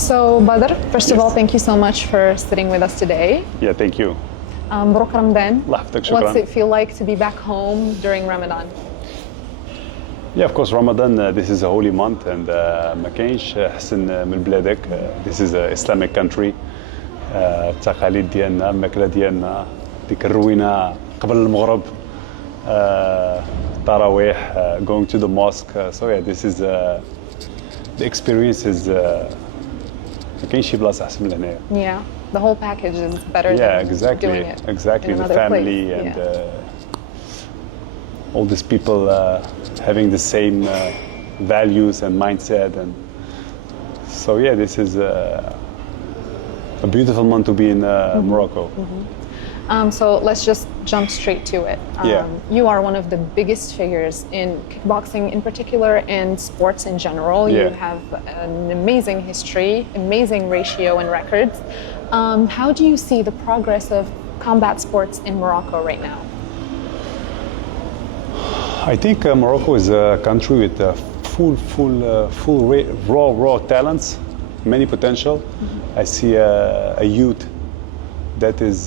So, Badr, first of all, Yes. thank you so much for sitting with us today. Yeah, thank you. مبروك رمضان. الله يحفظك، What's شكرا. it feel like to be back home during Ramadan? Yeah, of course, Ramadan, this is a holy month and ما كاينش أحسن من بلادك. This is an Islamic country. التقاليد ديالنا، الماكلة ديالنا، ديك الروينة قبل المغرب. تراويح, going to the mosque. So yeah, this is the experience is ما كاينش شي بلاصة أحسن من هنايا. Yeah, the whole package is better Yeah, than exactly, doing it exactly. in The another family place. and Yeah. all these people having the same values and mindset, and so yeah, this is a beautiful month to be in Morocco. So let's just jump straight to it. Yeah. You are one of the biggest figures in kickboxing in particular and sports in general. You Yeah. have an amazing history, amazing ratio and records. How do you see the progress of combat sports in Morocco right now? I think Morocco is a country with raw talents, many potential. I see a youth that is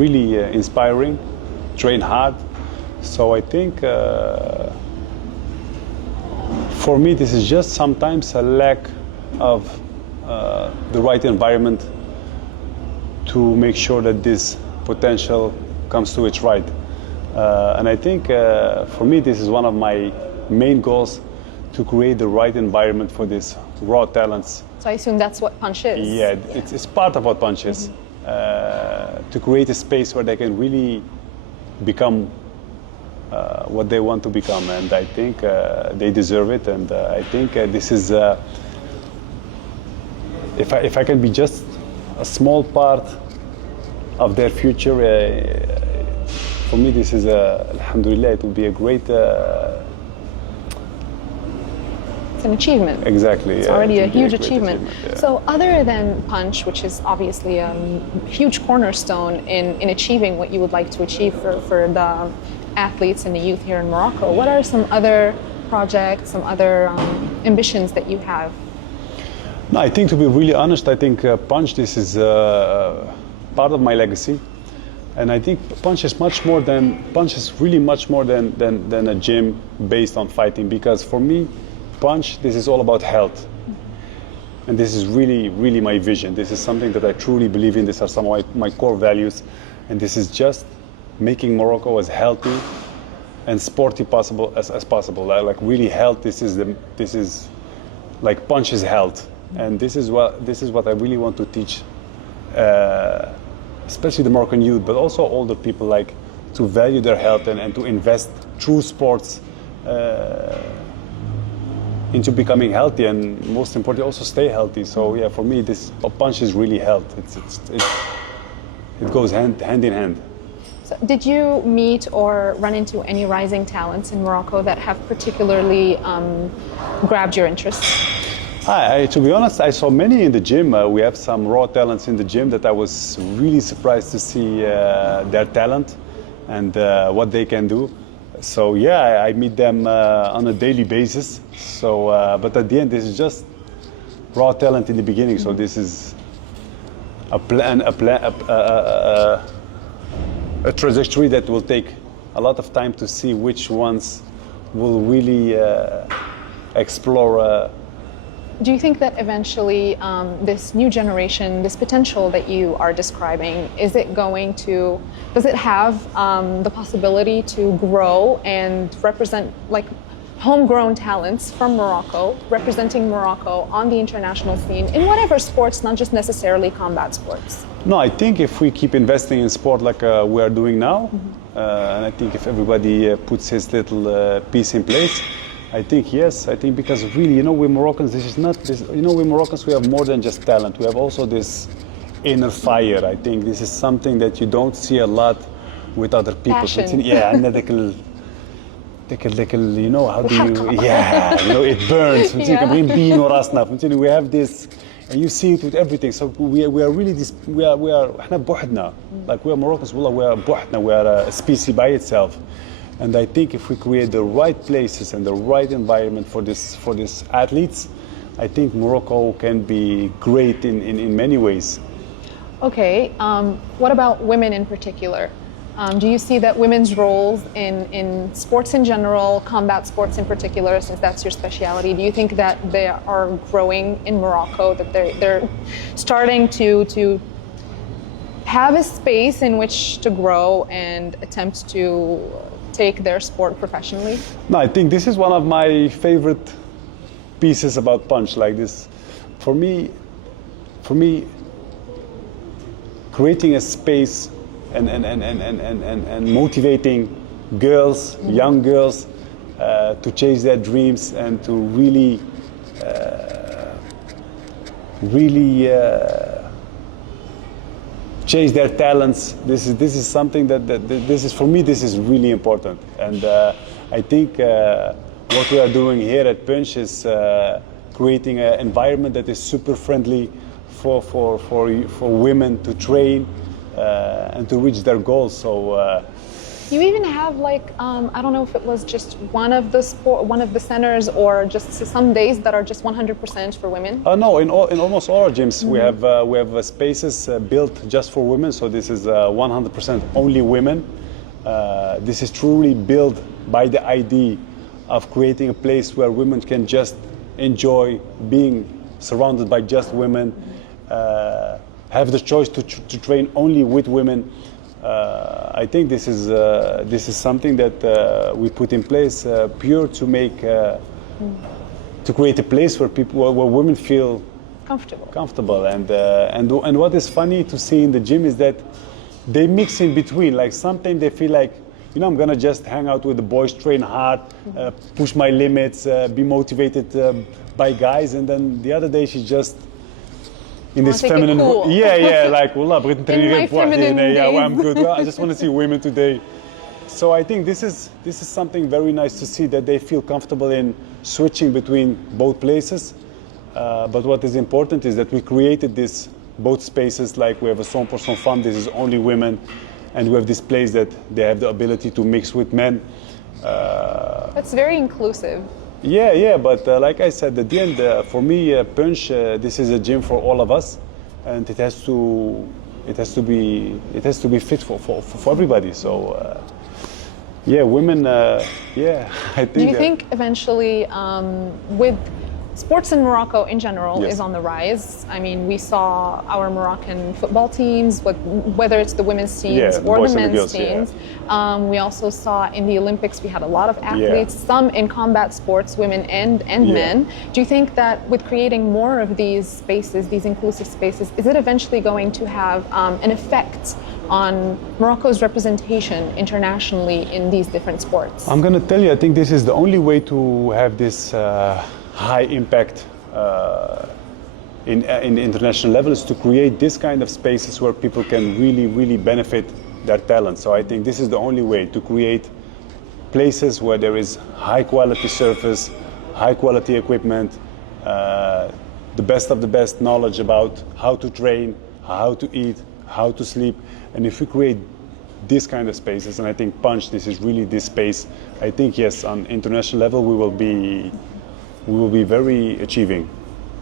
really inspiring, train hard. So I think for me this is just sometimes a lack of the right environment to make sure that this potential comes to its right. And I think for me this is one of my main goals, to create the right environment for these raw talents. So I assume that's what punch is. Yeah, it's part of what punch is. To create a space where they can really become what they want to become, and I think they deserve it. And I think this is if I can be just a small part of their future, for me this is alhamdulillah, it will be a great It's an achievement. exactly. It's already a it will be huge great achievement. yeah. So other than punch, which is obviously a huge cornerstone in achieving what you would like to achieve for the athletes and the youth here in Morocco, what are some other projects, some other ambitions that you have? No, I think, to be really honest, I think punch, this is part of my legacy. And I think punch is really much more than a gym based on fighting, because for me, punch, this is all about health. And this is really my vision. This is something that I truly believe in. These are some of my core values. And this is just making Morocco as healthy and sporty possible as possible. Like really health, this is like punch is health. And this is what I really want to teach, especially the Moroccan youth, but also older people, like to value their health and to invest through sports into becoming healthy, and most importantly also stay healthy. So yeah, for me this punch is really health. It goes hand in hand. So did you meet or run into any rising talents in Morocco that have particularly grabbed your interest? To be honest, I saw many in the gym. We have some raw talents in the gym that I was really surprised to see their talent and what they can do. So yeah, I meet them on a daily basis. So, but at the end, this is just raw talent in the beginning. So this is a trajectory that will take a lot of time to see which ones will really explore. Do you think that eventually this new generation, this potential that you are describing, does it have the possibility to grow and represent like homegrown talents from Morocco, representing Morocco on the international scene in whatever sports, not just necessarily combat sports? No, I think if we keep investing in sport like we are doing now, and I think if everybody puts his little piece in place, I think yes. I think because really, we Moroccans, we Moroccans, we have more than just talent. We have also this inner fire. I think this is something that you don't see a lot with other people. Passion. Yeah, عندنا داك how do you, yeah, it burns. كنبغي نبينوا راسنا. We have this, and you see it with everything. So we are really this. We are احنا بوحدنا. Like we are Moroccans. We are بوحدنا. We are a species by itself. And I think if we create the right places and the right environment for these athletes, I think Morocco can be great in many ways. Okay, what about women in particular? Do you see that women's roles in sports in general, combat sports in particular, since that's your specialty, do you think that they are growing in Morocco, that they're starting to have a space in which to grow and attempt to take their sport professionally? No, I think this is one of my favorite pieces about Punch. Like this, for me, creating a space and motivating girls, young girls, to chase their dreams and to really chase their talents. This is something that this is, for me, this is really important. And I think what we are doing here at Punch is creating an environment that is super friendly for women to train and to reach their goals. So you even have like I don't know if it was just one of the centers or just some days that are just 100% for women. No, in almost all our gyms we have spaces built just for women. So this is 100% only women. This is truly built by the idea of creating a place where women can just enjoy being surrounded by just women, have the choice to train only with women. I think this is something that we put in place pure to make to create a place where where women feel comfortable. And what is funny to see in the gym is that they mix in between. Like sometimes they feel like, you know, I'm gonna just hang out with the boys, train hard, push my limits, be motivated by guys, and then the other day she's just in this feminine, cool. like wallah, بغيت نتريني بوحدي, well, I'm good. Well, I just want to see women today. So I think this is something very nice to see, that they feel comfortable in switching between both places. But what is important is that we created this both spaces. Like we have a 100% femme, this is only women, and we have this place that they have the ability to mix with men. That's very inclusive. Yeah, but like I said, at the end, for me, Punch, this is a gym for all of us, and it has to be fit for everybody. So, women, I think. Do you think eventually, with sports in Morocco in general Yes. is on the rise? I mean, we saw our Moroccan football teams, whether it's the women's teams or the men's teams. We also saw in the Olympics, we had a lot of athletes, some in combat sports, women and men. Do you think that with creating more of these spaces, these inclusive spaces, is it eventually going to have an effect on Morocco's representation internationally in these different sports? I'm going to tell you, I think this is the only way to have this high impact in international level, is to create this kind of spaces where people can really benefit their talent. So I think this is the only way to create places where there is high quality surface, high quality equipment, the best of the best knowledge about how to train, how to eat, how to sleep. And if we create this kind of spaces, and I think Punch, this is really this space, I think yes, on international level we will be very achieving.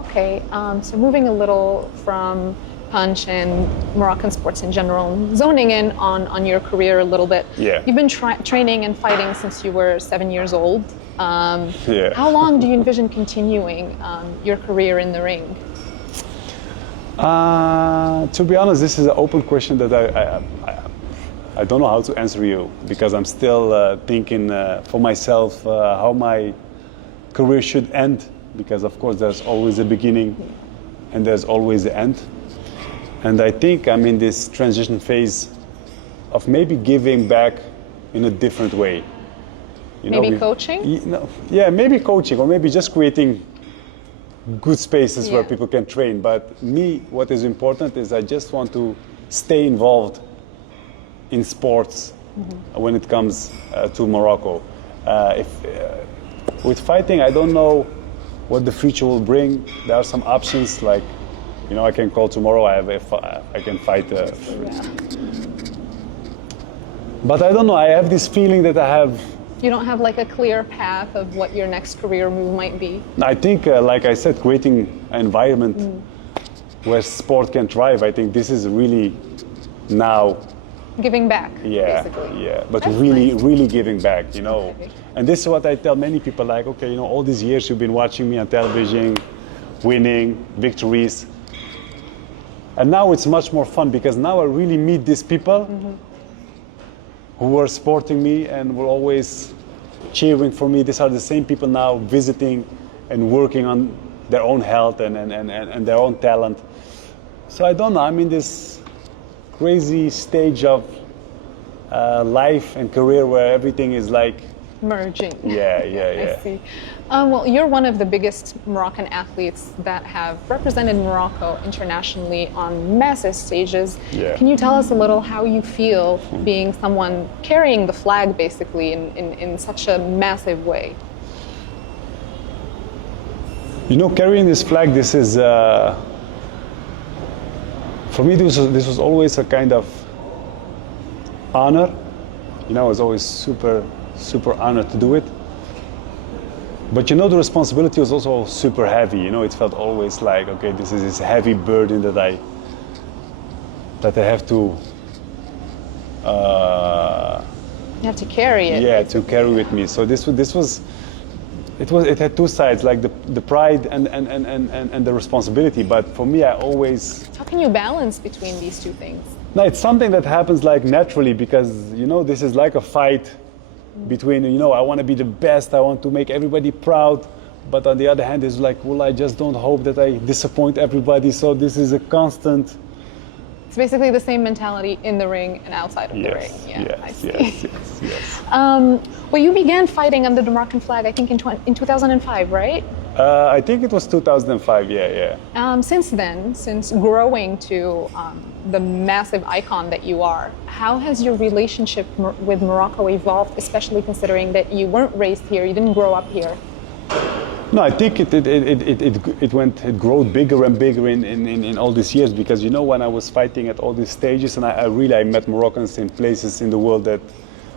Okay, so moving a little from Punch and Moroccan sports in general, zoning in on your career a little bit. Yeah. You've been training and fighting since you were 7 years old. How long do you envision continuing your career in the ring? To be honest, this is an open question that I don't know how to answer you, because I'm still thinking for myself how my career should end, because of course there's always a beginning and there's always the end. And I think I'm in this transition phase of maybe giving back in a different way. Maybe coaching? Maybe coaching, or maybe just creating good spaces where people can train. But me, what is important is I just want to stay involved in sports when it comes to Morocco. With fighting, I don't know what the future will bring. There are some options, like, I can call tomorrow, I can fight. But I don't know, I have this feeling that I have You don't have like a clear path of what your next career move might be? I think, like I said, creating an environment where sport can thrive, I think this is really now, Giving back, yeah, basically. yeah, but That's really, nice. really giving back, you know. Okay. And this is what I tell many people, like, okay, you know, all these years you've been watching me on television, winning, victories. And now it's much more fun because now I really meet these people who were supporting me and were always cheering for me. These are the same people now visiting and working on their own health and their own talent. So I don't know, I'm in this crazy stage of life and career where everything is like, Merging. yeah, yeah, yeah. I see. Well, you're one of the biggest Moroccan athletes that have represented Morocco internationally on massive stages. Yeah. Can you tell us a little how you feel being someone carrying the flag basically in such a massive way? You know, carrying this flag, this is, for me, this was always a kind of honor. You know, I was always super honored to do it. But you know, the responsibility was also super heavy. You know, it felt always like, okay, this is this heavy burden that I have to, You have to carry it. yeah, to carry with me. So it had two sides, like the pride and the responsibility. But for me, I always. How can you balance between these two things? No, it's something that happens like naturally because, you know, this is like a fight between, you know, I want to be the best, I want to make everybody proud, but on the other hand, it's like, well, I just don't hope that I disappoint everybody, so this is a constant. It's basically the same mentality in the ring and outside of the ring. Yes, Yeah, I yes, see. yes. Well, you began fighting under the Moroccan flag, I think, in 2005, right? I think it was 2005, yeah. Since then, since growing to the massive icon that you are, how has your relationship with Morocco evolved, especially considering that you weren't raised here, you didn't grow up here? No, I think it grew bigger and bigger in all these years because, you know, when I was fighting at all these stages and I met Moroccans in places in the world that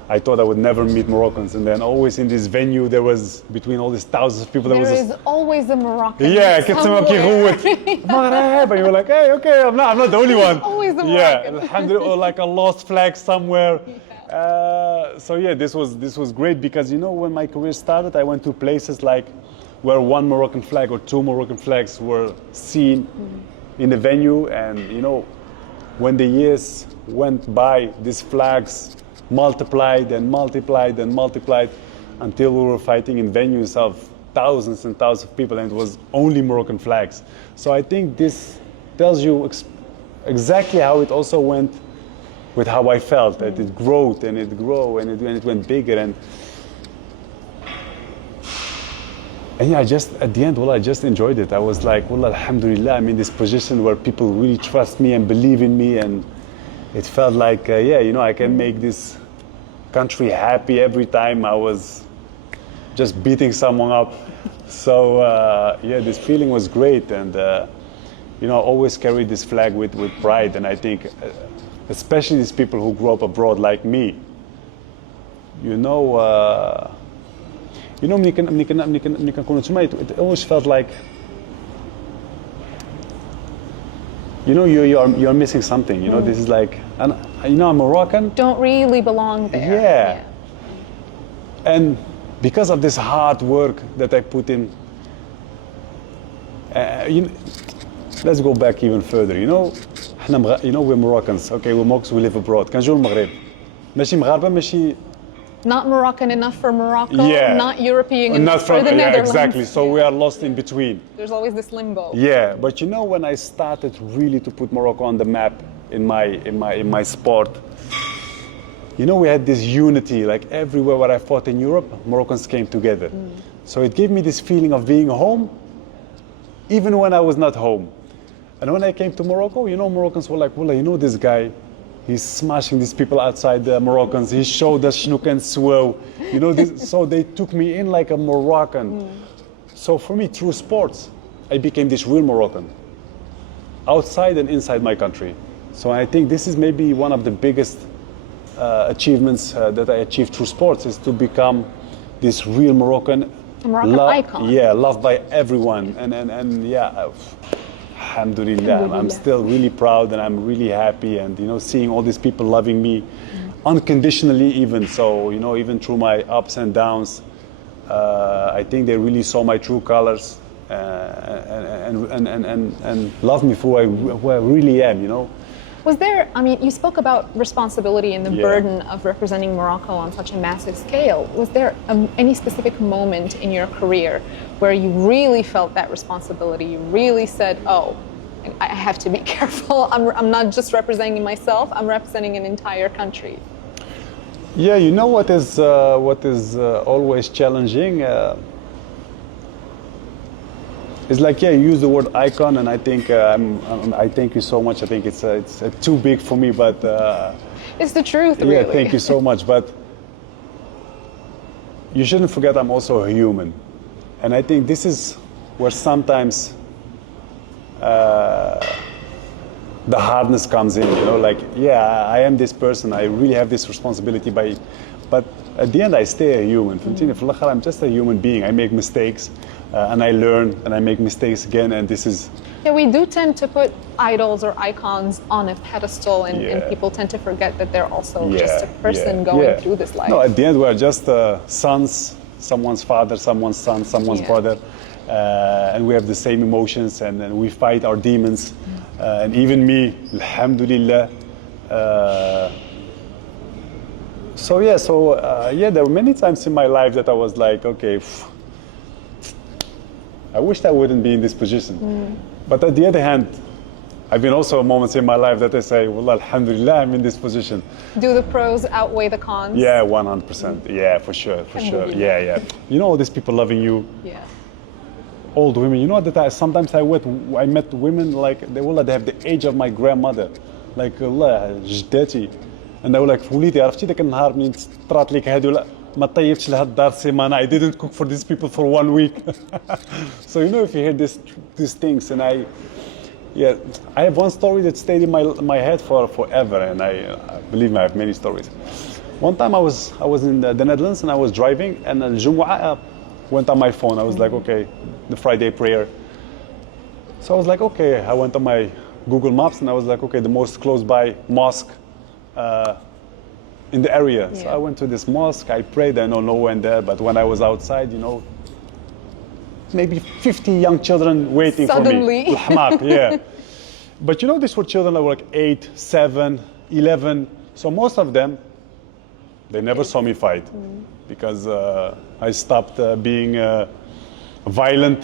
I thought I would never meet Moroccans, and then always in this venue there was between all these thousands of people There was is always a Moroccan. yeah, ik heb ze een keer gehoord. Maghreb, and you were like, hey, okay, I'm not the only one. Always the Yeah, Moroccan. alhamdulillah, or like a lost flag somewhere. So yeah, this was great because, you know, when my career started, I went to places like where one Moroccan flag or two Moroccan flags were seen in the venue, and, you know, when the years went by, these flags multiplied and multiplied and multiplied until we were fighting in venues of thousands and thousands of people, and it was only Moroccan flags. So I think this tells you exactly how it also went with how I felt, that it grew and it grew and it went bigger, and yeah, at the end, well, I just enjoyed it. I was like, well, alhamdulillah, I'm in this position where people really trust me and believe in me, and it felt like, yeah, you know, I can make this country happy every time I was just beating someone up. So, yeah, this feeling was great, and, you know, I always carried this flag with pride, and I think, especially these people who grew up abroad like me, you know, ملي كنكونوا تما, it always felt like, you know, you're missing something. You know, this is like, and you know, I'm Moroccan. Don't really belong there. Yeah. And because of this hard work that I put in, you know, let's go back even further. You know, you know, we're Moroccans. Okay, we're Moroccans, we live abroad. كنجيو المغرب. ماشي مغاربة, ماشي. Not Moroccan enough for Morocco, Yeah. not European enough Not for the yeah, Netherlands. exactly. So we are lost in between. There's always this limbo. Yeah, but you know, when I started really to put Morocco on the map in my sport, you know, we had this unity. Like everywhere where I fought in Europe, Moroccans came together. So it gave me this feeling of being home, even when I was not home. And when I came to Morocco, you know, Moroccans were like, well, you know, this guy, he's smashing these people outside the Moroccans. He showed us Shnouk and Swell. You know, so they took me in like a Moroccan. So for me, through sports, I became this real Moroccan, outside and inside my country. So I think this is maybe one of the biggest achievements that I achieved through sports is to become this real Moroccan. A Moroccan icon. Yeah, loved by everyone. And yeah, alhamdulillah, I'm still really proud and I'm really happy. And, you know, seeing all these people loving me unconditionally even. So, you know, even through my ups and downs, I think they really saw my true colors and love me for who I really am, you know. Was there, I mean, you spoke about responsibility and the Yeah. burden of representing Morocco on such a massive scale. Was there any specific moment in your career where you really felt that responsibility? You really said, oh, I have to be careful. I'm not just representing myself, I'm representing an entire country. Yeah, you know what is always challenging? It's like, yeah, you use the word icon, and I think I thank you so much. I think it's too big for me, but It's the truth, really. yeah, thank you so much. But you shouldn't forget I'm also a human, and I think this is where sometimes the hardness comes in. You know, like, yeah, I am this person. I really have this responsibility, but at the end, I stay a human. I'm just a human being. I make mistakes. And I learn and I make mistakes again, and this is... Yeah, we do tend to put idols or icons on a pedestal, and people tend to forget that they're also just a person going through this life. No, at the end, we're just sons, someone's father, someone's son, someone's brother, and we have the same emotions, and we fight our demons. And even me, alhamdulillah. There were many times in my life that I was like, okay, I wished I wouldn't be in this position. But at the other hand, I've been also moments in my life that I say, well, alhamdulillah, I'm in this position. Do the pros outweigh the cons? Yeah, 100%. Yeah, for sure. Yeah. You know, all these people loving you. Yeah. Old women. You know that sometimes I met women like, they have the age of my grandmother. Like, Allah, جدتي. And they were like, وليدي عرفتي ذاك النهار منين طرات لك هادو لا ما طيبتش لها الدار سيمانة. I didn't cook for these people for 1 week. So, you know, if you hear these things, and I have one story that stayed in my head forever, and I believe me, I have many stories. One time I was in the Netherlands, and I was driving, and Al-Jumu'ah went on my phone. I was like, okay, the Friday prayer. So I was like, okay, I went on my Google Maps, and I was like, okay, the most close by mosque in the area. So I went to this mosque, I prayed, I know no one there, but when I was outside, you know, maybe 50 young children waiting Suddenly. for me. Yeah. But you know, these were children that were like 8, 7, 11. So most of them, they never saw me fight because I stopped being violent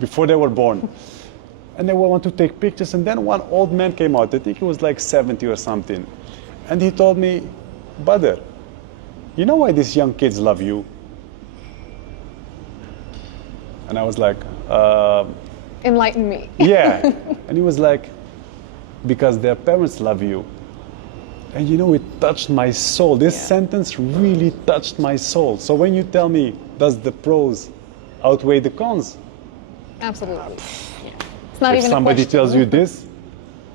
before they were born. And they would want to take pictures. And then one old man came out, I think he was like 70 or something. And he told me, Badr, you know why these young kids love you? And I was like, Enlighten me. yeah. And he was like, because their parents love you. And you know, it touched my soul. This sentence really touched my soul. So when you tell me, does the pros outweigh the cons? Absolutely. It's not If even somebody a question. tells you this,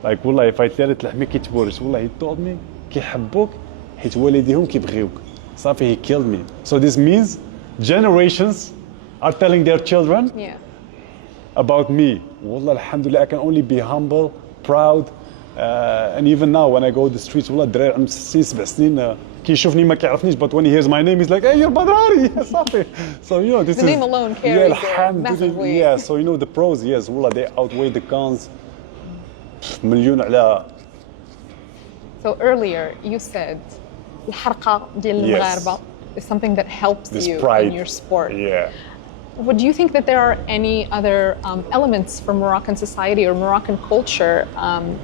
like, والله, if I tell it, لحمي كيتبورش. والله, he told me, كيحبوك حيت والديهم كيبغيوك. صافي, he killed me. So this means generations are telling their children about me. Wallah, alhamdulillah, I can only be humble, proud, and even now when I go the streets, والله, الدراري عندهم 6 7 سنين كيشوفني ما كيعرفنيش, but when he hears my name, he's like, hey, you're Badrari. صافي. So, you know, this The name alone carries it massively. Yeah, so, you know, the pros, yes, wallah, they outweigh the cons. مليون على. So earlier you said الحرقة ديال المغاربة is something that helps This you pride. in your sport. Yeah. What do you think that there are any other elements from Moroccan society or Moroccan culture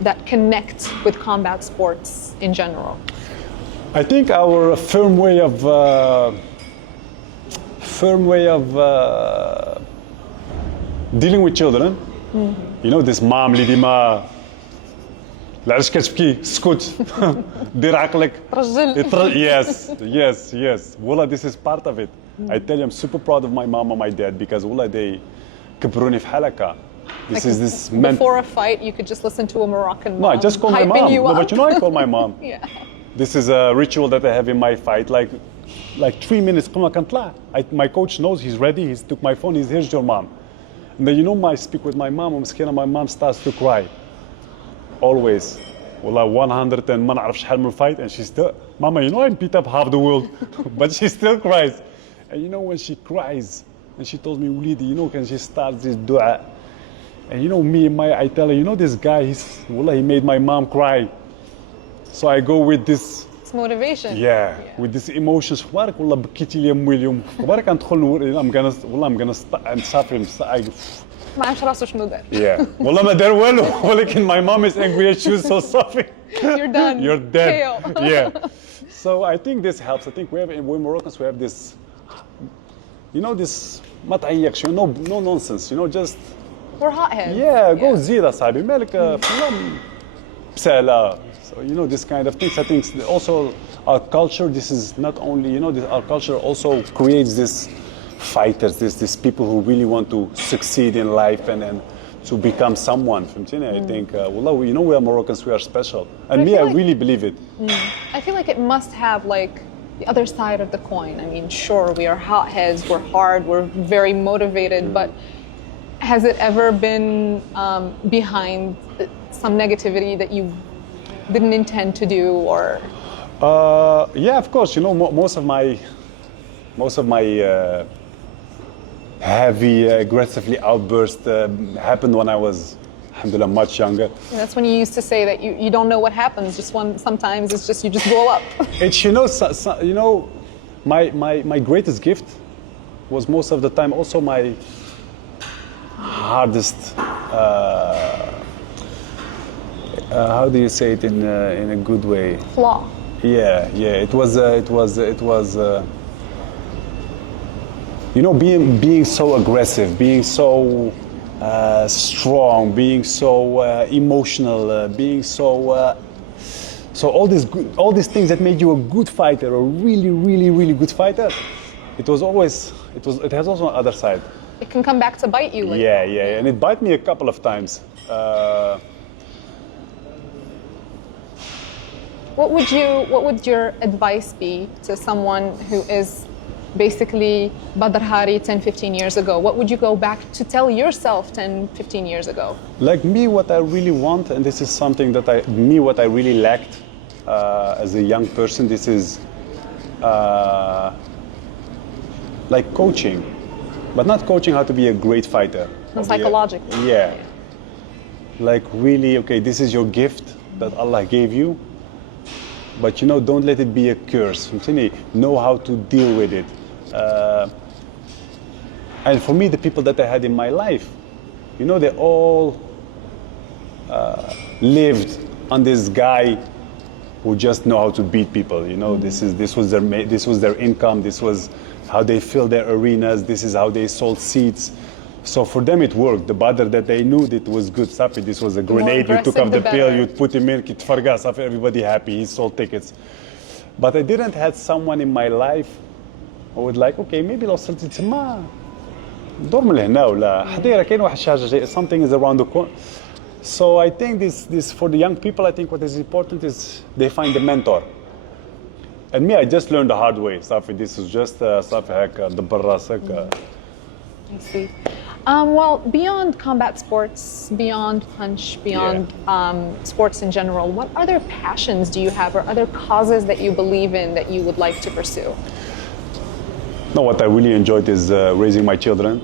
that connect with combat sports in general? I think our firm way of dealing with children. You know, this mom اللي ديما العرش كتبكي اسكت دير عقلك. Yes. Wallah, this is part of it. I tell you, I'm super proud of my mom and my dad because wallah, they كبروني في حلقة. Before a fight, you could just listen to a Moroccan mom. No, I just call my hyping mom. you No, up. but you know, I call my mom. Yeah. This is a ritual that I have in my fight. Like 3 minutes, my coach knows he's ready. He took my phone. Here's your mom. And then I speak with my mom. My mom starts to cry. Always. Well, 100 and ما نعرف شحال من fight, and she's still, Mama, I beat up half the world, but she still cries. And when she cries, and she told me, وليدي, can she start this dua? And I tell her, this guy, he made my mom cry. So I go with this. It's motivation. Yeah, with this emotions. I'm gonna suffer. ما عرفش راسه شنو دار. Yeah. والله ما دار والو ولكن my mom is angry and she was so sorry. You're done. You're dead. KO. Yeah. So I think this helps. I think we Moroccans, we have this, this ما تعيقش, no nonsense, just. We're hotheads. Yeah, go زيد صاحبي مالك فلان بسالة. So this kind of things. I think also our culture. This is not only our culture also creates this fighters, this people who really want to succeed in life and to become someone. I think we are Moroccans. We are special, and I really believe it. I feel like it must have like the other side of the coin. I mean, sure, we are hotheads. We're hard. We're very motivated, but. Has it ever been behind some negativity that you didn't intend to do, or? Yeah, of course. Most of my heavy, aggressively outburst happened when I was, alhamdulillah, much younger. And that's when you used to say that you don't know what happens. Sometimes it's just you just blow up. It's my greatest gift was most of the time also my hardest, how do you say it in a good way? Flaw. Yeah. It was being so aggressive, being so strong, being so emotional, being so all these things that made you a good fighter, a really, really, really good fighter. It has also an other side. It can come back to bite you later. Yeah, and it bit me a couple of times. What would your advice be to someone who is basically Badr Hari 10, 15 years ago? What would you go back to tell yourself 10, 15 years ago? Like me, what I really want, and this is something that what I really lacked as a young person, this is like coaching. But not coaching how to be a great fighter. And psychologically. Yeah. Like really, okay, this is your gift that Allah gave you. But don't let it be a curse. Know how to deal with it. And for me, the people that I had in my life, they all lived on this guy who just know how to beat people. This was their income. This was how they filled their arenas. This is how they sold seats. So for them it worked. The Badr that they knew, it was good. Safi, this was a grenade. You took up the pill, you put him in, Safi, everybody happy. He sold tickets. But I didn't have someone in my life who would like, okay, maybe لو صرت تسمع دور من هنا ولا حضيرة كاين واحد شي حاجة, something is around the corner. So I think this for the young people, I think what is important is they find a mentor. And me, I just learned the hard way. Safi, this is just Safi هيك دبر راسك. I see. Well, beyond combat sports, beyond punch, beyond sports in general, what other passions do you have or other causes that you believe in that you would like to pursue? No, what I really enjoyed is raising my children.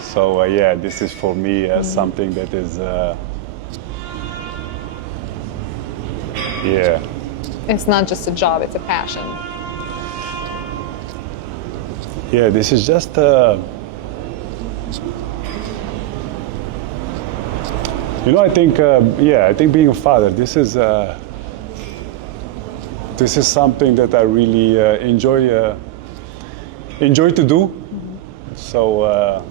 So this is for me something that is, It's not just a job, it's a passion. Yeah, this is just, I think being a father, this is something that I really enjoy to do. So,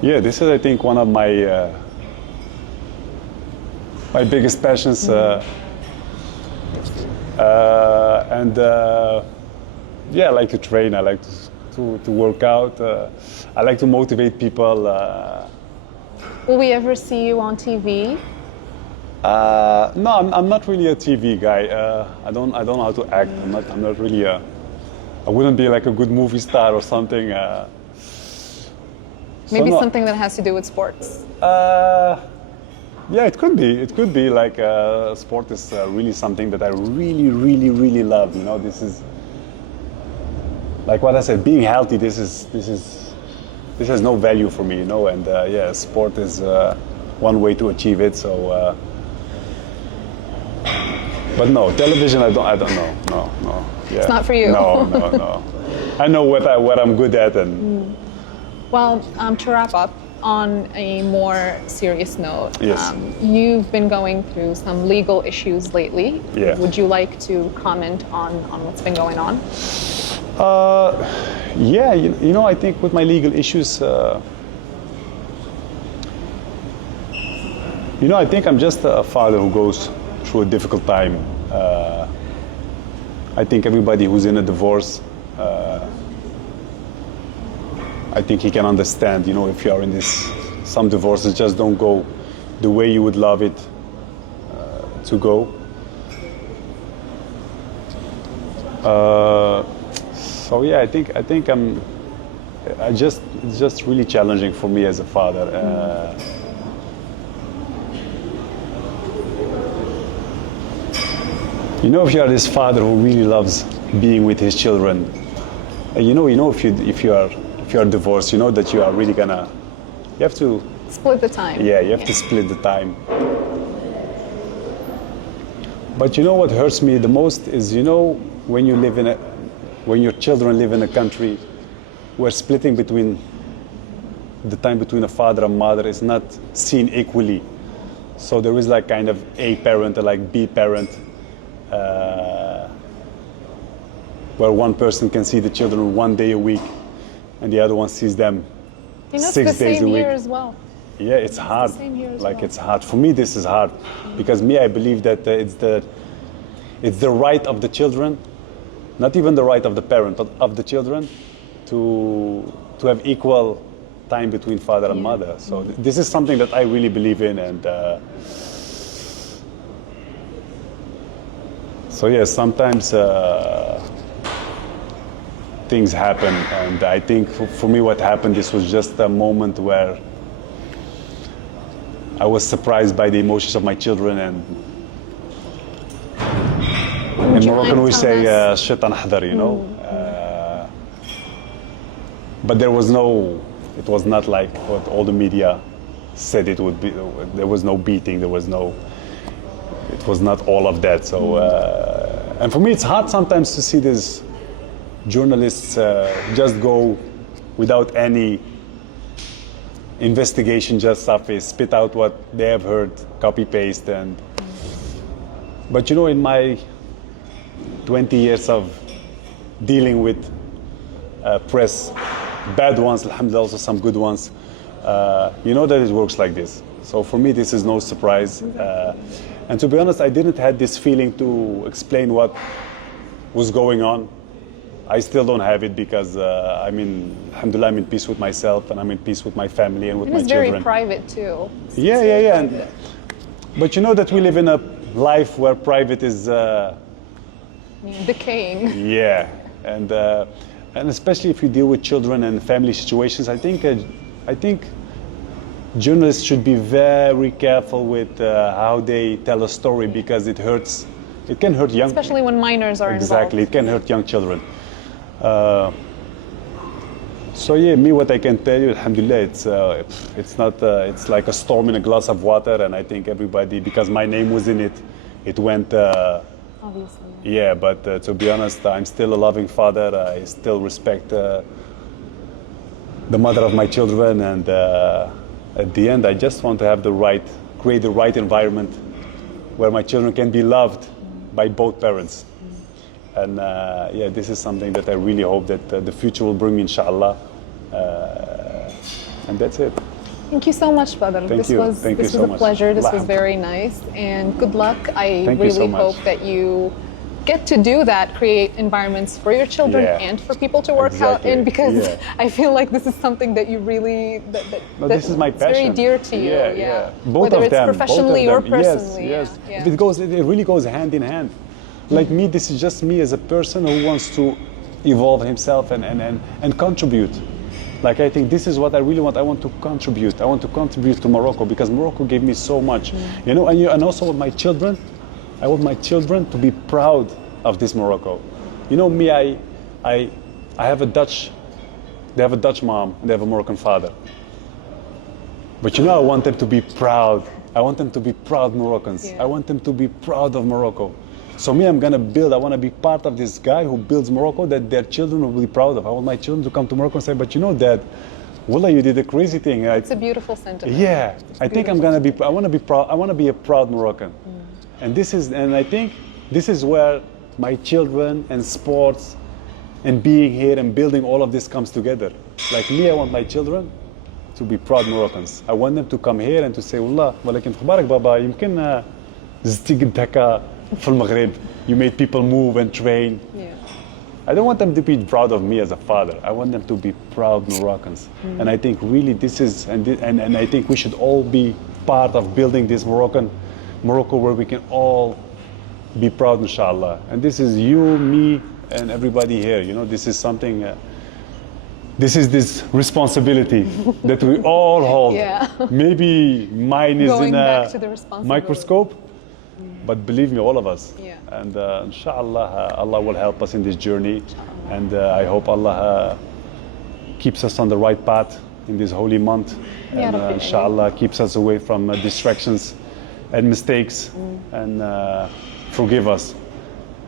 this is, I think, one of my biggest passions. I like to train. I like to work out. I like to motivate people. Will we ever see you on TV? No, I'm not really a TV guy. I don't know how to act. I'm not really a. I wouldn't be like a good movie star or something. Maybe something that has to do with sports. Yeah, it could be. It could be like sport is really something that I really, really, really love. You know, this is like what I said. Being healthy. This has no value for me. You know, and yeah, sport is one way to achieve it. So, but no, television. I don't know. No. Yeah. It's not for you. No. I know what I'm good at, and. Well, to wrap up, on a more serious note, Yes. You've been going through some legal issues lately. Yeah. Would you like to comment on what's been going on? Yeah, you know, I think with my legal issues, you know, I think I'm just a father who goes through a difficult time. I think everybody who's in a divorce, I think he can understand, you know, if you are in this, some divorces just don't go the way you would love it to go. So yeah, I think it's just really challenging for me as a father. You know, if you are this father who really loves being with his children, you know, if you are divorced, you know that you are really gonna, you have to split the time. Yeah, you have to split the time. But you know what hurts me the most is, you know, when your children live in a country where splitting between the time between a father and mother is not seen equally. So there is like kind of A parent or like B parent, where one person can see the children 1 day a week and the other one sees them You know, 6 days it's the same a week. here as well. Yeah, it's hard. same here as Like well. it's hard. For me, this is hard because I believe that it's the right of the children, not even the right of the parent, but of the children, to have equal time between father and mother. So this is something that I really believe in, and so yeah, sometimes things happen, and I think for me what happened, this was just a moment where I was surprised by the emotions of my children, and in you Moroccan mind we say telling us- shaitan hadar, you know. But there was no, it was not like what all the media said it would be. There was no beating, there was no, it was not all of that. So, and for me it's hard sometimes to see these journalists just go without any investigation, just spit out what they have heard, copy paste. And but you know, in my 20 years of dealing with press, bad ones, alhamdulillah, also some good ones, you know that it works like this. So for me this is no surprise, and to be honest, I didn't have this feeling to explain what was going on. I still don't have it because alhamdulillah, I'm in peace with myself, and I'm in peace with my family and with my It's children. very private too. Yeah. But you know that we live in a life where private is, Decaying. yeah, and especially if you deal with children and family situations, I think journalists should be very careful with how they tell a story, because it hurts. It can hurt young. Especially when minors are Exactly, it involved. can hurt young children. So yeah, me, what I can tell you, alhamdulillah, it's not, it's like a storm in a glass of water, and I think everybody, because my name was in it, it went, Obviously. yeah, but to be honest, I'm still a loving father. I still respect the mother of my children, and at the end, I just want to have create the right environment where my children can be loved by both parents. And yeah, this is something that I really hope that the future will bring me, inshallah. And that's it. Thank you so much, Badr. Thank you. Thank you This so was a much. pleasure. This was Alhamdulillah. very nice, and good luck. I Thank you so really much. hope that you get to do that, create environments for your children Yeah. and for people to work out Exactly. in, because Yeah. I feel like this is something that you really No, this is my it's very passion. dear to you. Yeah. Both Whether of it's them. professionally both or of them. personally. Yes. Yeah. It really goes hand in hand. Like me, this is just me as a person who wants to evolve himself and contribute. Like, I think this is what I really want. I want to contribute. I want to contribute to Morocco because Morocco gave me so much. You know, and also with my children, I want my children to be proud of this Morocco. You know me, I have a Dutch, they have a Dutch mom, and they have a Moroccan father. But you know, I want them to be proud. I want them to be proud Moroccans. Yeah. I want them to be proud of Morocco. So me, I'm gonna build, I wanna be part of this guy who builds Morocco that their children will be proud of. I want my children to come to Morocco and say, but you know, Dad, Wallah, you did a crazy thing. It's a beautiful sentiment. Yeah, It's I think I'm beautiful. gonna be, I wanna be proud, I wanna be a proud Moroccan. And I think this is where my children and sports and being here and building all of this comes together. Like me, I want my children to be proud Moroccans. I want them to come here and to say, والله ولكن في اخبارك بابا يمكن زدتي قد هكا في المغرب. You made people move and train. Yeah. I don't want them to be proud of me as a father. I want them to be proud Moroccans. And I think really this is, and I think we should all be part of building this Morocco where we can all be proud, inshallah. And this is you, me, and everybody here. You know, this is something, this is this responsibility that we all hold. Yeah. Maybe mine is Going in back a to the responsibility. microscope, but believe me, all of us. Yeah. And inshallah, Allah will help us in this journey. And I hope Allah keeps us on the right path in this holy month. Ya And Rabbi. inshallah, keeps us away from distractions and mistakes and forgive us.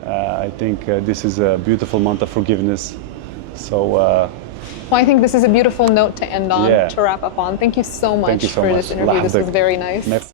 I think this is a beautiful month of forgiveness. So Well, I think this is a beautiful note to end on, Yeah. to wrap up on. Thank you so much thank you so for much. this interview. Allah This was yahfadek. very nice. Merci.